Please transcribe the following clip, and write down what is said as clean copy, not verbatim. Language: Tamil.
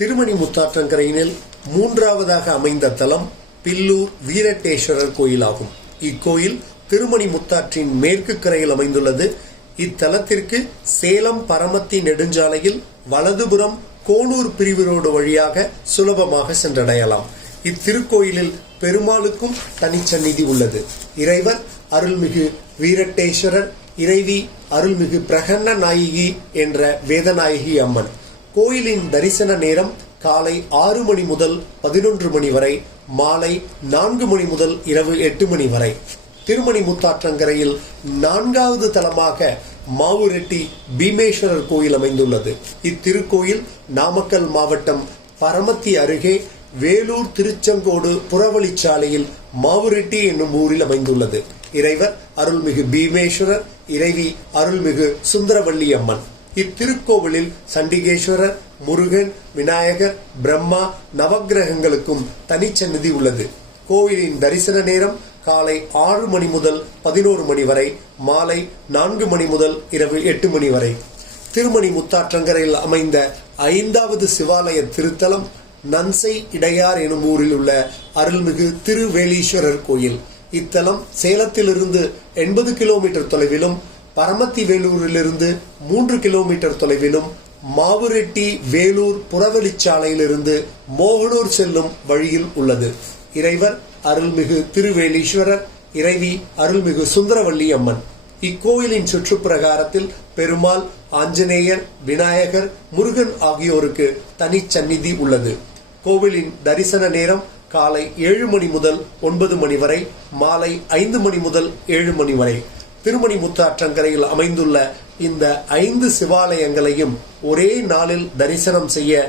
திருமணி முத்தாற்றங்கரையினில் மூன்றாவதாக அமைந்த தலம் பில்லூர் வீரட்டேஸ்வரர் கோயிலாகும். இக்கோயில் திருமணி முத்தாற்றின் மேற்கு கரையில் அமைந்துள்ளது. இத்தலத்திற்கு சேலம் பரமத்தி நெடுஞ்சாலையில் வலதுபுறம் கோனூர் பிரிவு ரோடு வழியாக சுலபமாக சென்றடையலாம். இத்திருக்கோயிலில் பெருமாளுக்கும் தனிச்சந்நிதி உள்ளது. இறைவர் அருள்மிகு வீரட்டேஸ்வரர், இறைவி அருள்மிகு பிரகன்ன நாயகி என்ற வேதநாயகி அம்மன். கோயிலின் தரிசன நேரம் காலை 6 மணி முதல் 11 மணி வரை, மாலை 4 மணி முதல் இரவு 8 மணி வரை. திருமணி முத்தாற்றங்கரையில் 4வது தலமாக மாவுரெட்டி பீமேஸ்வரர் கோயில் அமைந்துள்ளது. இத்திருக்கோயில் நாமக்கல் மாவட்டம் பரமத்தி அருகே வேலூர் திருச்செங்கோடு புறவழிச்சாலையில் மாவுரெட்டி என்னும் ஊரில் அமைந்துள்ளது. இறைவர் அருள்மிகு பீமேஸ்வரர், இறைவி அருள்மிகு சுந்தரவள்ளி அம்மன். இத்திருக்கோவிலில் சண்டிகேஸ்வரர், முருகன், விநாயகர், பிரம்மா, நவக்கிரகங்களுக்கும் தனிச்சந்நிதி உள்ளது. கோவிலின் தரிசன நேரம் காலை 6 மணி முதல் 11 மணி வரை, மாலை 4 மணி முதல் இரவு 8 மணி வரை. திருமணி முத்தாற்றங்கரையில் அமைந்த 5வது சிவாலய திருத்தலம் நன்சை இடையார் எனும் ஊரில் உள்ள அருள்மிகு திருவேலீஸ்வரர் கோயில். இத்தலம் சேலத்திலிருந்து 80 கிலோமீட்டர் தொலைவிலும், பரமத்தி வேலூரிலிருந்து 3 கிலோமீட்டர் தொலைவிலும், மாவுரெட்டி வேலூர் புறவழிச்சாலையிலிருந்து மோகனூர் செல்லும் வழியில் உள்ளது. இறைவர் அருள்மிகு திருவேலீஸ்வரர், இறைவி அருள்மிகு சுந்தரவள்ளி அம்மன். இக்கோயிலின் சுற்றுப்பிரகாரத்தில் பெருமாள், ஆஞ்சநேயர், விநாயகர், முருகன் ஆகியோருக்கு தனிச்சந்நிதி உள்ளது. கோவிலின் தரிசன நேரம் காலை 7 மணி முதல் 9 மணி வரை, மாலை 5 மணி முதல் 7 மணி வரை. திருமணி முத்தாற்றங்கரையில் அமைந்துள்ள இந்த 5 சிவாலயங்களையும் ஒரே நாளில் தரிசனம் செய்ய